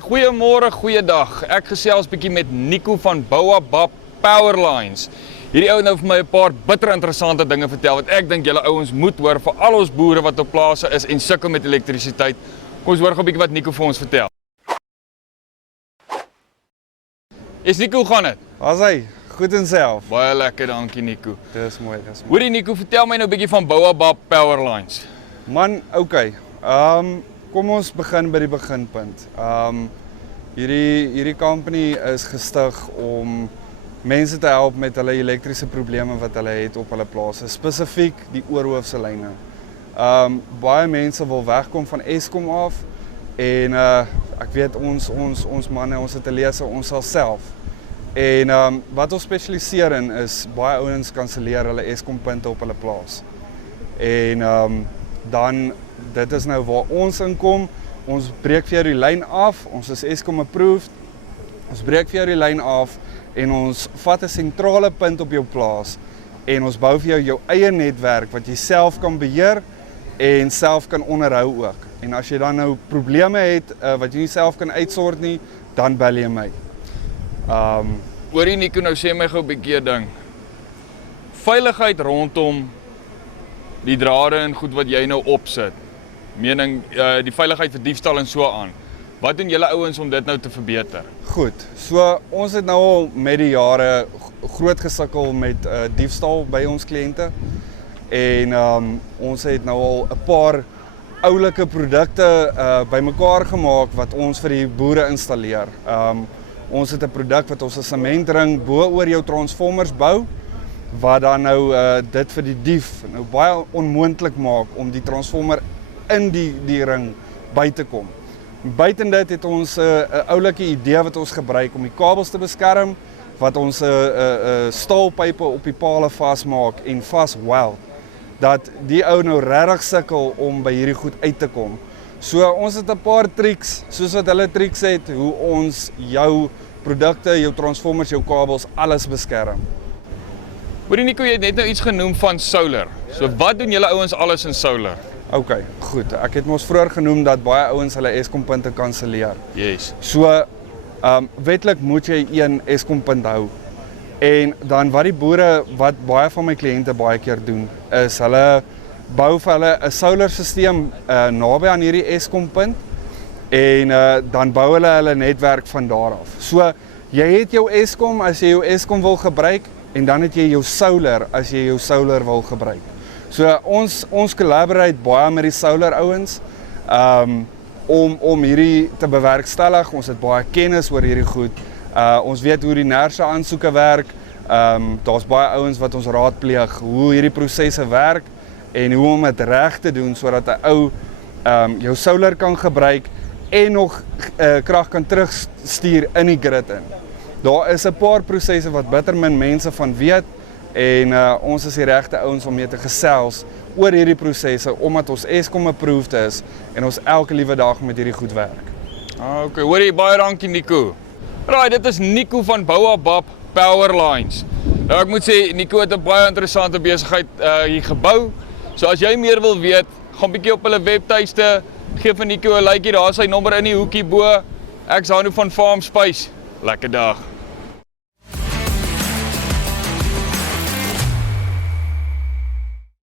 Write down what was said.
Goeiemôre, goeiedag. Ek gesels bietjie met Nico van Baobab Powerlines. Hierdie ou nou vir my 'n paar bitter interessante dinge vertel wat ek dink julle ouens moet hoor vir al ons boere wat op plase is en sukkel met elektrisiteit. Kom ons hoor gou 'n bietjie wat Nico vir ons vertel. Nico, hoe gaan dit? As hy, goed en self. Baie lekker, dankie Nico. Dis mooi, dis mooi. Hoorie Nico, vertel my nou 'n bietjie van Baobab Powerlines. Man, okay. Kom ons begin by die beginpunt. Hierdie company is gestig om mense te help met hulle elektriese probleme wat hulle het op hulle plase, spesifiek die oorhoofse lyne. Baie mense wil wegkom van Eskom af en ek weet ons manne, ons ateljeese, ons sal self. En wat ons spesialiseer in is baie ouens kanselleer hulle Eskom punte op hulle plaas. En dan dit is nou waar ons inkom. Ons breek vir jou die lyn af. Ons is Eskom approved. Ons breek vir jou die lyn af en ons vat 'n sentrale punt op jou plaas en ons bou vir jou eie netwerk wat jy self kan beheer en self kan onderhou ook. En as jy dan nou probleme het wat jy nie self kan uitsort nie, dan bel jy my. Hoorie Nico, nou sê my gou 'n bietjie 'n ding. Veiligheid rondom die drade en goed wat jy nou opsit. Meaning die veiligheid vir diefstal en so aan. Wat doen julle ouens om dit nou te verbeter? Goed, so ons het nou al met die jare groot gesukkel met diefstal by ons kliënte. En ons het nou al 'n paar oulike produkte bymekaar gemaak wat ons vir die boere installeer. Ons het 'n produk wat ons 'n sementring bo oor jou transformers bou, wat dan nou dit vir die dief nou baie onmoontlik maak om die transformer in die ring by te kom. Buiten dit het ons 'n oulike idee wat ons gebruik om die kabels te beskerm, wat ons staalpype op die pale vasmaak en vasweld, dat die ou nou regtig sukkel om by hierdie goed uit te kom. So ons het 'n paar triks, soos wat hulle triks het, hoe ons jou produkte, jou transformers, jou kabels, alles beskerm. Hoorie Nico, jy het net nou iets genoem van solar. So wat doen julle ouens alles in solar? Okay, goed. Ek het mos vroeër genoem dat baie ouens hulle Eskom punte kanselleer. Yes. So wetlik moet jy een Eskom punt hou. En dan wat die boere, wat baie van my kliënte baie keer doen, is hulle bou vir hulle 'n solar stelsel naby aan hierdie Eskom punt en dan bou hulle netwerk van daar af. So jy het jou Eskom as jy jou Eskom wil gebruik en dan het jy jou solar as jy jou solar wil gebruik. So ons collaborate baie met die solar ouens om hierdie te bewerkstellig. Ons het baie kennis oor hierdie goed. Ons weet hoe die NERSA aansoeke werk. Daar's baie ouens wat ons raadpleeg hoe hierdie prosesse werk en hoe om dit reg te doen sodat 'n ou jou solar kan gebruik en nog krag kan terugstuur in die grid in. Daar is 'n paar prosesse wat bitter min mense van weet en ons is die regte ouens om mee te gesels oor hierdie prosesse omdat ons Eskom approved is en ons elke liewe dag met hierdie goed werk. Okay, hoorie, baie dankie Nico. Right, dit is Nico van Baobab Powerlines. Nou ek moet sê, Nico het 'n baie interessante besigheid hier gebou. So as jy meer wil weet, gaan bietjie op hulle webtuiste, gee vir Nico 'n likeie, daar is sy nommer in die hoekie bo. Ek's Hanu van Farm Space. Lekker dag.